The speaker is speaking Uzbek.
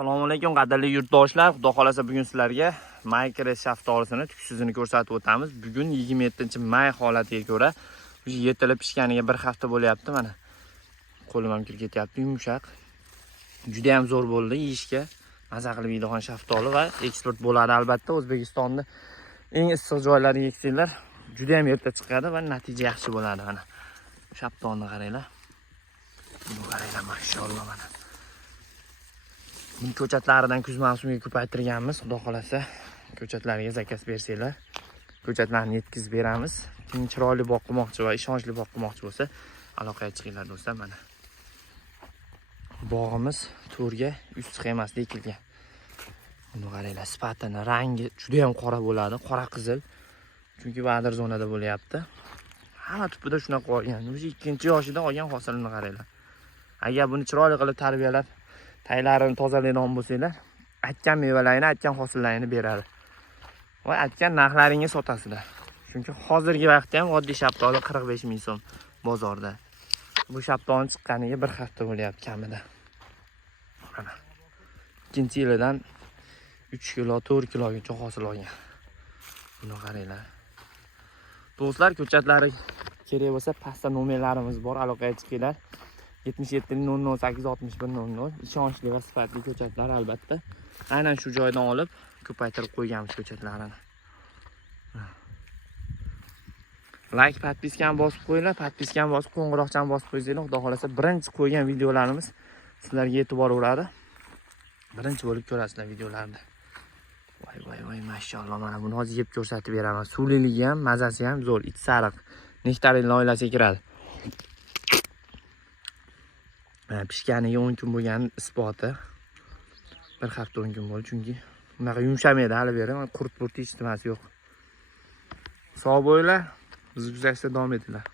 Assalomu alaykum qadrli yurtdoshlar. Xudo xolasa bugun sizlarga Maykres shaftolisini tuksizini ko'rsatib o'tamiz. Bugun 27-may holatiga ko'ra yetilib pishganiga bir hafta bo'lyapti mana. Qo'lim ham kirib ketyapti, yumshoq. Juda ham zo'r bo'ldi yeyishga. Maza qilib yeydigan shaftoli va eksport bo'ladi albatta. O'zbekistonda eng issiq joylariga eksanglar juda ham erta chiqadi va natija yaxshi bo'ladi mana. Shaftolni qaranglar. Buni qaranglar, mashalloh mana. Buni ko'chatlaridan kuz mavsumiga ko'paytirganmiz. Xudo xolasa ko'chatlarga zakaz bersanglar, ko'chatlarni yetkazib beramiz. Kim chiroyli boqmoqchi va ishonchli boqmoqchi bo'lsa, aloqaga chiqinglar do'stlar mana. Bog'imiz to'rga 3 sxemasida ekilgan. Buni qaranglar, sifatini, rangi juda ham qora bo'ladi, qora qizil. Chunki Vadir zonada bo'lyapti. Hamma tupida shunaqa qolgan. O'sha ikkinchi yoshida olgan hosilini qaranglar. Agar buni chiroyli qilib tarbiyalab, taylarini tozalaydigan bo'lsanglar, aytgan mevalarni, aytgan hosillarni beradi. Va aytgan narxlaringga sotasizlar. Chunki hozirgi vaqtda ham oddiy shaftoli 45 ming so'm bozorda. Bu shaftolni chiqqaniga bir hafta bo'lyapti kamida. Mana. Ikkinchi yilidan 3 kilo, 4 kilogacha hosil olgan. Buni qaranglar. Do'stlar, ko'chatlari kerak bo'lsa, pastda nomerlarimiz bor, aloqaga chiqinglar. 77-00-861-00 ishonchli va sifatli ko'chatlar albatta. Aynan shu joydan olib ko'paytirib qo'yganmiz ko'chatlarini. Like, podpiskani bosib qo'yinglar, podpiskani bosib, qo'ng'iroqchani bosib qo'ysanglar, xudo xolasa birinchi qo'ygan videolarimiz sizlarga yetib boraveradi. Birinchi bo'lib ko'rasizlar videolarni. Voy, mashalloh, mana buni hozir yeb ko'rsatib beraman. Suvliligi ham, mazasi ham zo'r, it sariq. Nektarin oilasiga kiradi. Pishganiga 10 kun bo'lgan isboti. Bir hafta 10 kun bo'ldi, chunki unaqa yumshamaydi hali beri, qurt hech nimasi yo'q. Sog' bo'linglar, biz kuzatishda davom etinglar.